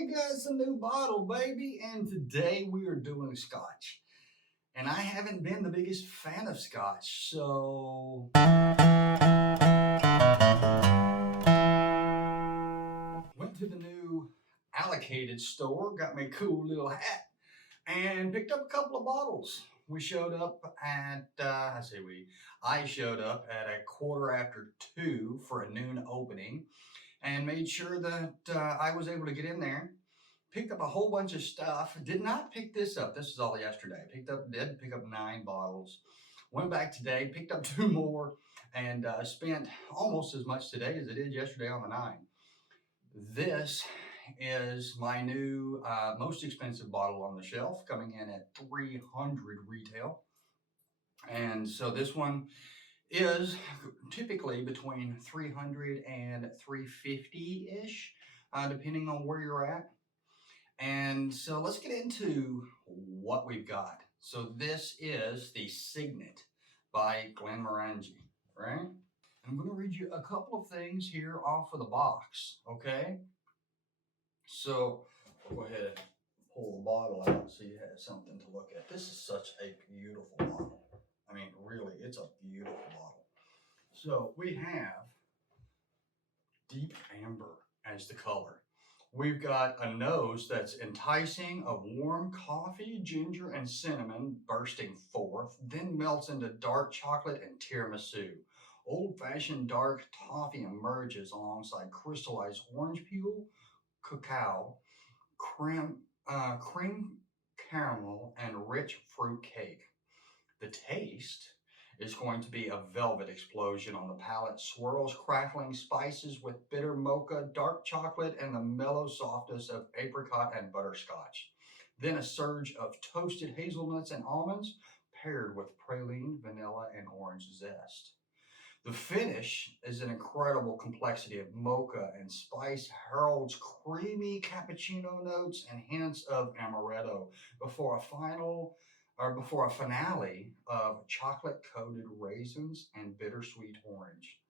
we got some new bottle, baby, and today we are doing scotch. And I haven't been the biggest fan of scotch, so went to the new allocated store, got me a cool little hat, and picked up a couple of bottles. We showed up at, I showed up at a 2:15 for a noon opening and made sure that I was able to get in there. Picked up a whole bunch of stuff. Did not pick this up. This is all yesterday. Did pick up 9 bottles. Went back today, picked up 2 more, and spent almost as much today as I did yesterday on the 9. This is my new most expensive bottle on the shelf, coming in at 300 retail. And so this one is typically between 300 and 350-ish, depending on where you're at. And so let's get into what we've got. So this is the Signet by Glenmorangie, right? I'm going to read you a couple of things here off of the box, okay? So I'll go ahead and pull the bottle out so you have something to look at. This is such a beautiful bottle. I mean, really, it's a beautiful bottle. So we have deep amber as the color. We've got a nose that's enticing of warm coffee, ginger, and cinnamon bursting forth, then melts into dark chocolate and tiramisu. Old-fashioned dark toffee emerges alongside crystallized orange peel, cacao, cream caramel, and rich fruit cake. The taste is going to be a velvet explosion on the palate, swirls crackling spices with bitter mocha, dark chocolate, and the mellow softness of apricot and butterscotch. Then a surge of toasted hazelnuts and almonds paired with praline, vanilla, and orange zest. The finish is an incredible complexity of mocha and spice, heralds creamy cappuccino notes and hints of amaretto before before a finale of chocolate coated raisins and bittersweet orange.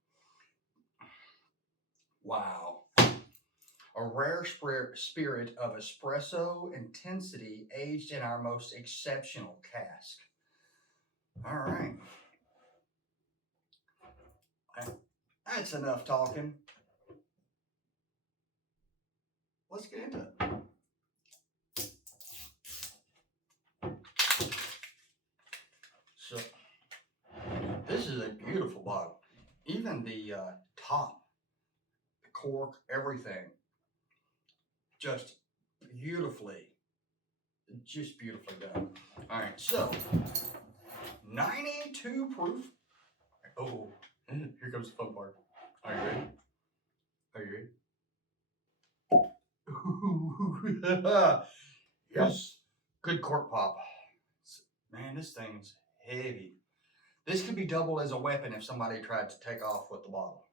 Wow. A rare spirit of espresso intensity aged in our most exceptional cask. All right. That's enough talking. Let's get into it. So, this is a beautiful bottle. Even the top, the cork, everything, just beautifully, just beautifully done. All right, so 92 proof. Oh, here comes the fun part. Are you ready? Are you ready? Yes. Good cork pop. Man, this thing's heavy. This could be doubled as a weapon if somebody tried to take off with the bottle.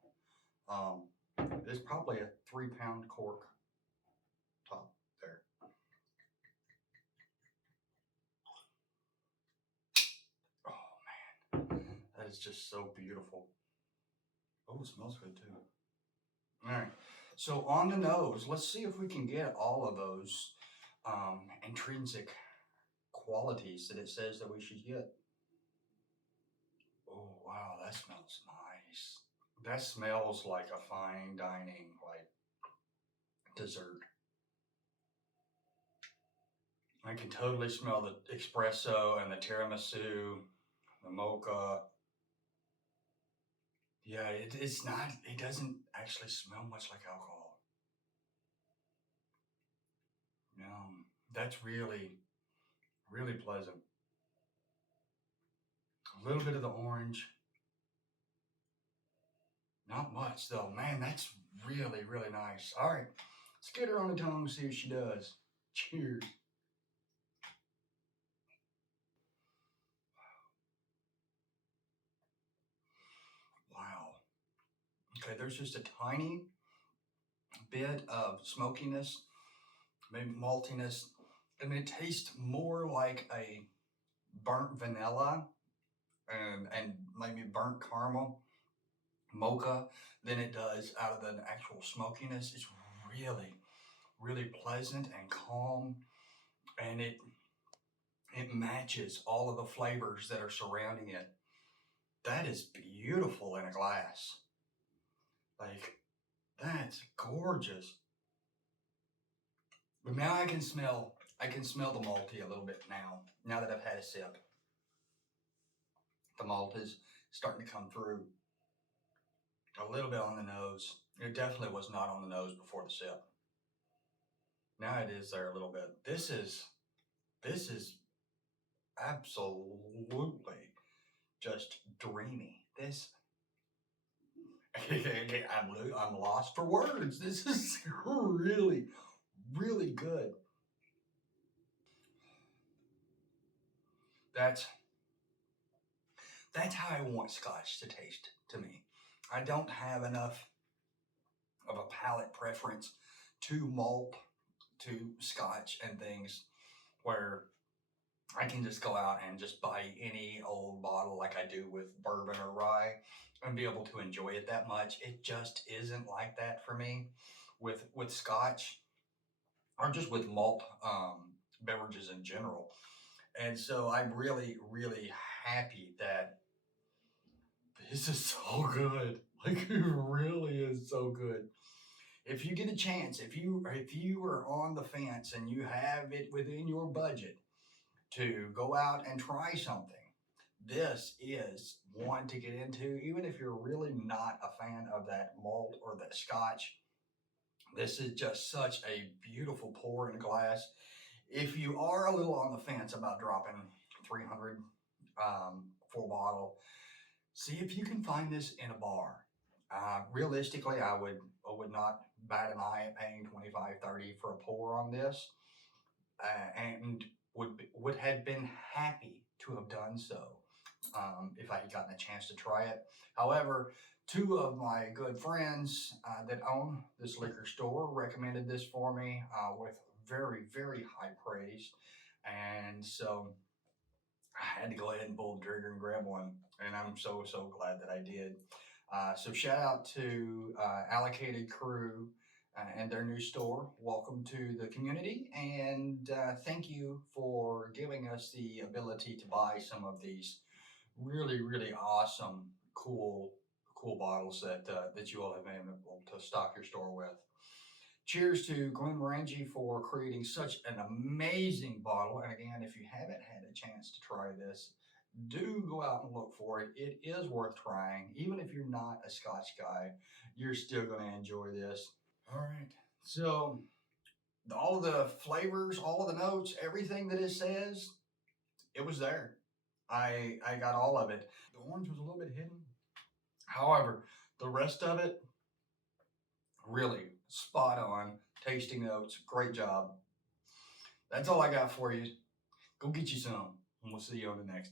There's probably a 3-pound cork top there. Oh man, that is just so beautiful. Oh, it smells good too. All right, so on the nose, let's see if we can get all of those intrinsic qualities that it says that we should get. Oh wow, that smells nice. That smells like a fine dining, like dessert. I can totally smell the espresso and the tiramisu, the mocha. Yeah, it's not, it doesn't actually smell much like alcohol. That's really, really pleasant. A little bit of the orange. Not much though. Man, that's really, really nice. All right, let's get her on the tongue and see if she does. Cheers. Wow. Okay, there's just a tiny bit of smokiness, maybe maltiness, and it tastes more like a burnt vanilla and maybe burnt caramel mocha than it does out of the actual smokiness. It's really, really pleasant and calm, and it matches all of the flavors that are surrounding it. That is beautiful in a glass. Like, that's gorgeous. But now I can smell the malty a little bit now. Now that I've had a sip, the malt is starting to come through a little bit on the nose. It definitely was not on the nose before the sip. Now it is there a little bit. This is absolutely just dreamy. This I'm lost for words. This is really, really good. That's that's how I want scotch to taste to me. I don't have enough of a palate preference to malt, to scotch and things where I can just go out and just buy any old bottle like I do with bourbon or rye and be able to enjoy it that much. It just isn't like that for me with scotch or just with malt beverages in general. And so I'm really, really happy that this is so good. Like it really is so good. If you get a chance, if you are on the fence and you have it within your budget to go out and try something, this is one to get into. Even if you're really not a fan of that malt or that scotch, this is just such a beautiful pour in a glass. If you are a little on the fence about dropping 300 for a bottle, see if you can find this in a bar. Realistically, I would not bat an eye at paying 25, 30 for a pour on this, and would have been happy to have done so if I had gotten a chance to try it. However, two of my good friends that own this liquor store recommended this for me with very, very high praise, and so I had to go ahead and pull the trigger and grab one, and I'm so glad that I did. So shout out to Allocated Crew and their new store. Welcome to the community, and thank you for giving us the ability to buy some of these really, really awesome, cool bottles that you all have been able to stock your store with. Cheers to Glenmorangie for creating such an amazing bottle. And again, if you haven't had a chance to try this, do go out and look for it. It is worth trying. Even if you're not a Scotch guy, you're still going to enjoy this. All right. So, all of the flavors, all of the notes, everything that it says, it was there. I got all of it. The orange was a little bit hidden. However, the rest of it, really spot on. Tasting notes, great job. That's all I got for you. Go get you some, and we'll see you on the next.